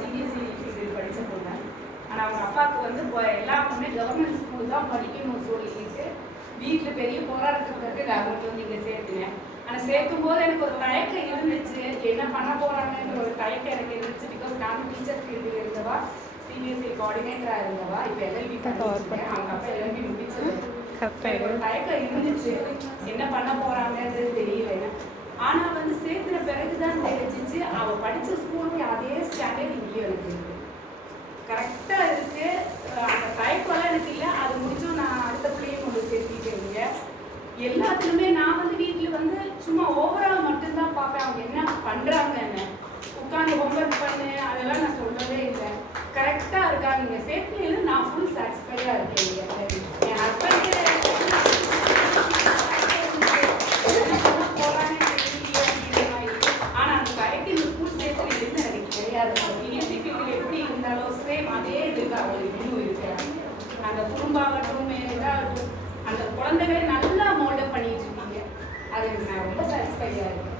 CBSE படித்த பொண்ணு. ஆனால் அவங்க அப்பாவுக்கு வந்து எல்லா பொண்ணுமே கவர்மெண்ட் ஸ்கூல் தான் படிக்கணும்னு சொல்லிட்டு வீட்டில் பெரிய போராட்டத்துக்கு கவர்மெண்ட் வந்து இங்கே சேர்த்துனேன். ஆனால் சேர்க்கும் போது எனக்கு ஒரு தயக்கம் இருந்துச்சு, என்ன பண்ண போகிறாங்கன்ற ஒரு தயக்கம் எனக்கு இருந்துச்சு. பிகாஸ் நானும் டீச்சர் ஃபீல்டில் இருந்தவா, சிபிஎஸ்சி கோஆர்டினேட்டராக இருந்தவா, இப்போ எல்எல்பி பண்ணிருக்கேன். அவங்க அப்பா எல்எல்பி முடிச்சது. ஒரு தயக்கம் இருந்துச்சு, என்ன பண்ண போகிறாங்கன்றது தெரியல. ஆனால் வந்து சேர்த்துன பிறகுதான் தெரிஞ்சிச்சு அவள் படித்த ஸ்கூலுக்கு அதே ஸ்டாண்டர்ட் இங்கேயும் எனக்கு இருக்குது, கரெக்டாக இருக்குது. அந்த தயக்கம்லாம் எனக்கு இல்லை. அது முடிச்சும் நான் அடுத்த பிள்ளையும் கொண்டு சேர்த்திட்டேங்க. எல்லாத்துலேயுமே நான் வந்து வீட்டில் வந்து சும்மா ஓவரால் மட்டும்தான் பார்ப்பேன், அவங்க என்ன பண்ணுறாங்கன்னு. உட்காந்து ஹோம்ஒர்க் பண்ணு அதெல்லாம் நான் சொல்லவே இல்லை, கரெக்டாக இருக்காங்க. நீங்கள் சேர்த்துலையும் நான் ஃபுல் சாட்டிஸ்ஃபைடாக இருக்கேன். என் ஹஸ்பண்ட் அந்த குடும்பாகட்டும் இதாகட்டும் அந்த குழந்தைகளை நல்லா மோல்டப் பண்ணிட்டு இருக்கீங்க. அது நான் ரொம்ப சாட்டிஸ்ஃபைடாக இருக்கேன்.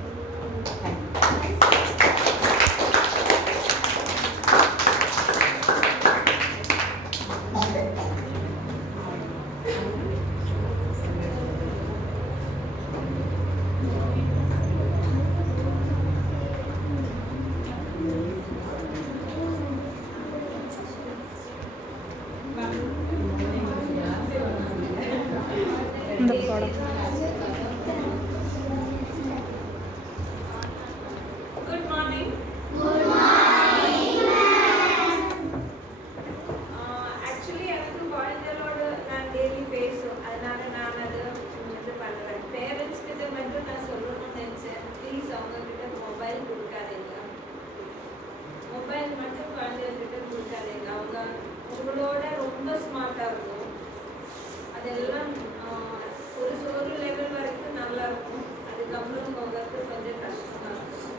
மொபைல் மட்டும் குழந்தைகிட்ட கொடுக்காதீங்க. அவங்க உங்களோட ரொம்ப ஸ்மார்ட்டாக இருக்கும். அதெல்லாம் ஒரு லெவல் வரைக்கும் நல்லா இருக்கும். அதுக்கப்புறம் போகிறது கொஞ்சம் கஷ்டமாக இருக்கும்.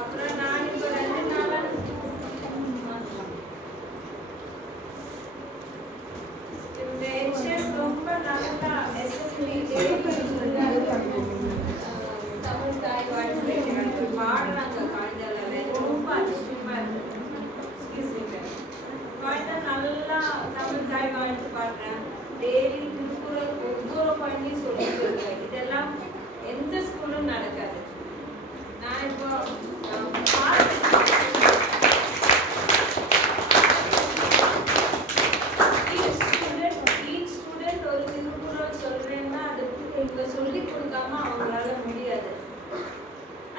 அப்புறம் நான் இப்போ 2 நாளாக இந்த ஹெச்எம் ரொம்ப நல்லா எஸ்எஸ்பி தமிழ் தாய் வாழ்க்கை பாடுறாங்க. குழந்தைகள் ரொம்ப அதிசயமாக இருக்குது. குழந்தை நல்லா தமிழ் தாய் வாழ்த்து பாடுறேன். டெய்லி திருக்குறள் ஒவ்வொரு குழந்தையும் சொல்லிட்டு இருக்கேன். இதெல்லாம் எந்த ஸ்கூலும் நடக்காது. நான் இப்போ ஈச் ஸ்டூடெண்ட் ஒரு திருக்குறள் சொல்றேன்னா அதுக்கு இவங்க சொல்லி கொடுக்காம அவங்களால முடியாது.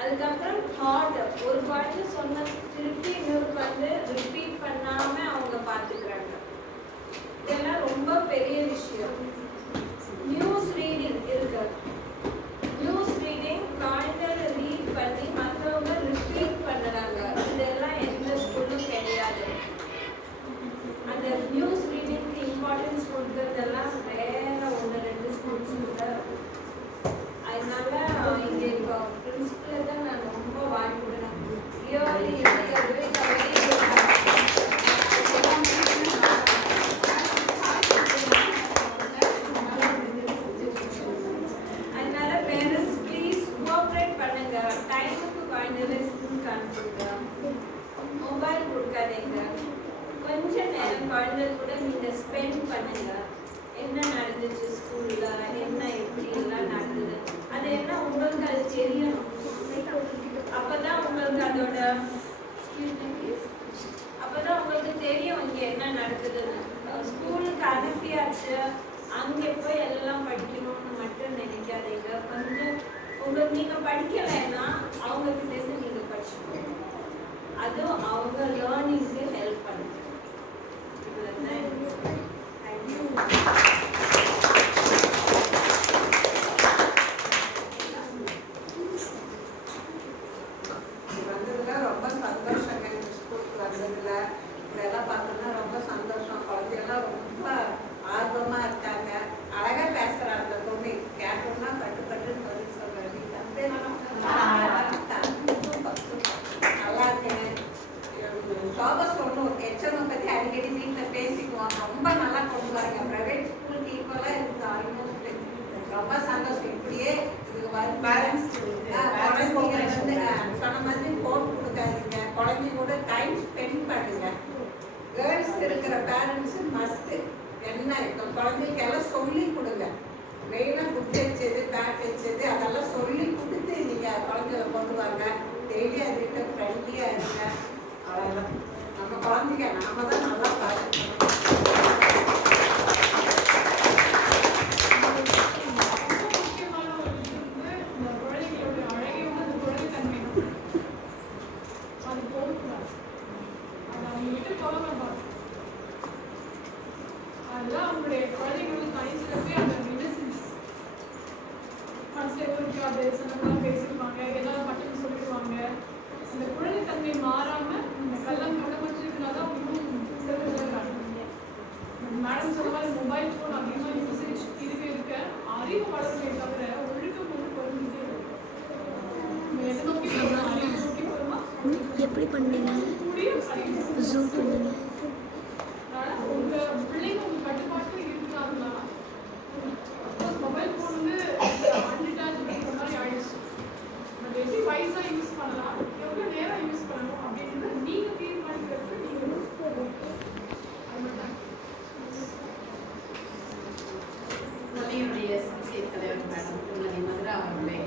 அதுக்கப்புறம் ஹார்ட் ஒரு பாட்டு சொன்ன திருப்பி இன்னொரு வந்து ரிப்பீட் பண்ணாம அவங்க பார்த்துக்கிறாங்க. இதெல்லாம் ரொம்ப பெரிய விஷயம். நியூஸ் ரீடிங் இருக்கு. நியூஸ் ரீடிங் குழந்தைகள் ரீட் பண்ணி மற்றவங்க ரிப்பீட் பண்ணுறாங்க. இதெல்லாம் எந்த ஸ்கூலும் கிடையாது. அந்த நியூஸ் ரீடிங்க்கு இம்பார்ட்டன்ஸ் கொடுக்கறதெல்லாம் வேற 1-2 ஸ்கூல்ஸ் கூட. அதனால இங்கே இப்போ பிரின்சிபலை தான் நான் ரொம்ப வாழ்த்துக்கிறேன். இயர்லி அதனால பேரண்ட்ஸ் ப்ளீஸ் கோஆப்ரேட் பண்ணுங்க. டைமுக்கு குழந்தைகளை ஸ்கூலுக்கு அனுப்புங்க. மொபைல் கொடுக்காதீங்க. கொஞ்ச நேரம் குழந்தை கூட நீங்கள் ஸ்பெண்ட் பண்ணுங்க. என்ன நடந்துச்சு ஸ்கூலில், என்ன எப்படி எல்லாம் நடந்தது, அது என்ன உங்களுக்கு அது தெரியணும். அப்போதான் உங்களுக்கு அதோட அப்போதான் உங்களுக்கு தெரியும் இங்கே என்ன நடக்குதுன்னு. ஸ்கூலுக்கு அனுப்பியாச்சு, அங்கே போய் எல்லாம் படிக்கணும்னு மட்டும் நினைக்காதீங்க. கொஞ்சம் உங்களுக்கு நீங்கள் படிக்கலைன்னா அவங்கக்கிட்டேருந்து நீங்கள் படிச்சுக்கணும். அதுவும் அவங்க லேர்னிங்க்கு ஹெல்ப் பண்ணுங்க. இவ்வளோதான் எனக்கு. தேங்க்யூ. ரொம்ப சந்தோஷங்க. இந்த ஸ்கூலுக்கு வந்ததில் இதெல்லாம் பார்த்தோன்னா ரொம்ப சந்தோஷம். குழந்தைகள்லாம் ரொம்ப ஆர்வமாக இருக்காங்க. அழகாக பேசுகிறாங்க. அந்த பொண்ணு கேட்டோம்னா பட்டு பட்டுன்னு பதில் சொல்கிறாங்க. நல்லா இருக்கேன். சோபா சொல்லணும். ஹெச்எம்ஐ பற்றி அடிக்கடி வீட்டில் பேசிக்குவோம். ரொம்ப நல்லா கொண்டு வராங்க. ப்ரைவேட் ஸ்கூலுக்கு ஈக்குவலாக இருக்குது. ஆல்மோஸ்ட் ரொம்ப சந்தோஷம். இப்படியே இதுக்கு பேரண்ட்ஸ் குழந்தைங்க வந்து சொன்ன மாதிரி போட்டு கொடுக்காதீங்க. குழந்தைங்க கூட டைம் ஸ்பெண்ட் பண்ணுங்க. கேர்ள்ஸ் இருக்கிற பேரண்ட்ஸு மஸ்ட்டு என்ன இப்போ குழந்தைக்கு எல்லாம் சொல்லி கொடுங்க. மெயினாக புக் வச்சது பேக் வச்சது அதெல்லாம் சொல்லி கொடுத்து நீங்கள் குழந்தைகளை கொண்டு வாங்க. டெய்லி அதுக்கிட்ட ஃப்ரெண்ட்லியாக இருங்க. அவ்வளோதான். நம்ம குழந்தைங்க நாம தான் நல்லா பார்த்துக்கணும். முக்கியமான ஒரு விஷயம் இந்த குழந்தைகளோட அழகே அந்த குழந்தைத்தன்மை தான். அது போகக்கூடாது. அது அவங்க விட்டு போகக்கூடாது. அதுதான் அவங்களுடைய குழந்தைங்களோட தனிச்சிறப்பே அந்த இன்னசென்ஸ். மனசில் ஒரு அது சொன்னதெல்லாம் பேசிடுவாங்க, ஏதாவது பட்டம் சொல்லிடுவாங்க. அந்த குழந்தைத்தன்மை மாறாம இந்த கள்ளம் கடமைச்சிருந்தா தான் இன்னும் சிறப்பாக மேடம் சொன்ன மாதிரி மொபைல் ஃபோன் அதிகமாக யூசேஜ் இருக்க அறிவு வளருமே தவிர ஒழுக்கம் வந்து குறைஞ்சிட்டே இருக்கு. எதை நோக்கி போகிறோம்? அறிவு நோக்கி போகிறோமா? எப்படி பண்ணீங்க? ஜூம் பண்ணுங்க. ஆனால் உங்கள் பிள்ளைங்க உங்கள் கட்டுப்பாட்டில் இருந்தாங்கன்னா மொபைல் ஃபோன் வந்து அன்டிட்டாச் பண்ணுற மாதிரி ஆயிடுச்சு. பட் எப்படி வைஸாக யூஸ் பண்ணலாம், எவ்வளோ நேரம் யூஸ் பண்ணணும் அப்படின்றது நீங்கள் தீர்மானிக்கிறதுக்கு நீங்கள் அது மட்டும் பள்ளியினுடைய சிசிஐ தலைவர் மேடம் திருமதி மதுரா அவர்களே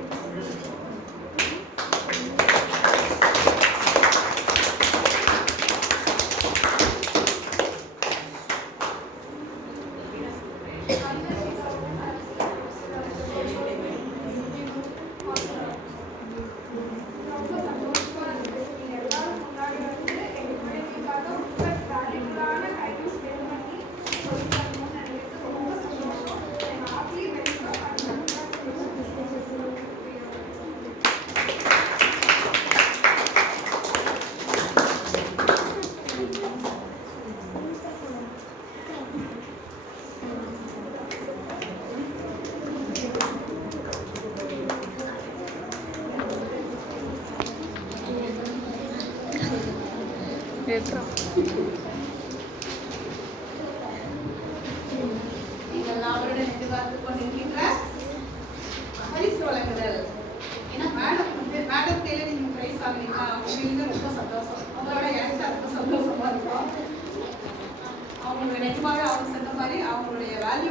ரொம்ப சந்தோஷமா இருக்கு. நீங்க எல்லாரும் முன்னாடி வந்து எங்க பிள்ளைங்களுக்காக ரொம்ப வேல்யூபுல்லான டைம் ஸ்பெண்ட் பண்ணி சொல்லி தரணும்னு நினைக்கிறது ரொம்ப சந்தோஷம். எங்க ஹாப்பி வெல்கம். நீங்கள் அவருடன் எதிர்பார்த்து கொண்டிருக்கின்ற பரிசு வழங்குதல். ஏன்னா மேடம் வந்து மேடம் கையில நீங்க பிரைஸ் வாங்குறீங்களா உங்களுக்கு ரொம்ப சந்தோஷம். அவங்களோட எனக்கு ரொம்ப சந்தோஷமா இருக்கும். அவங்க நிஜமாவே அவங்க சொன்ன மாதிரி அவங்களுடைய வேல்யூ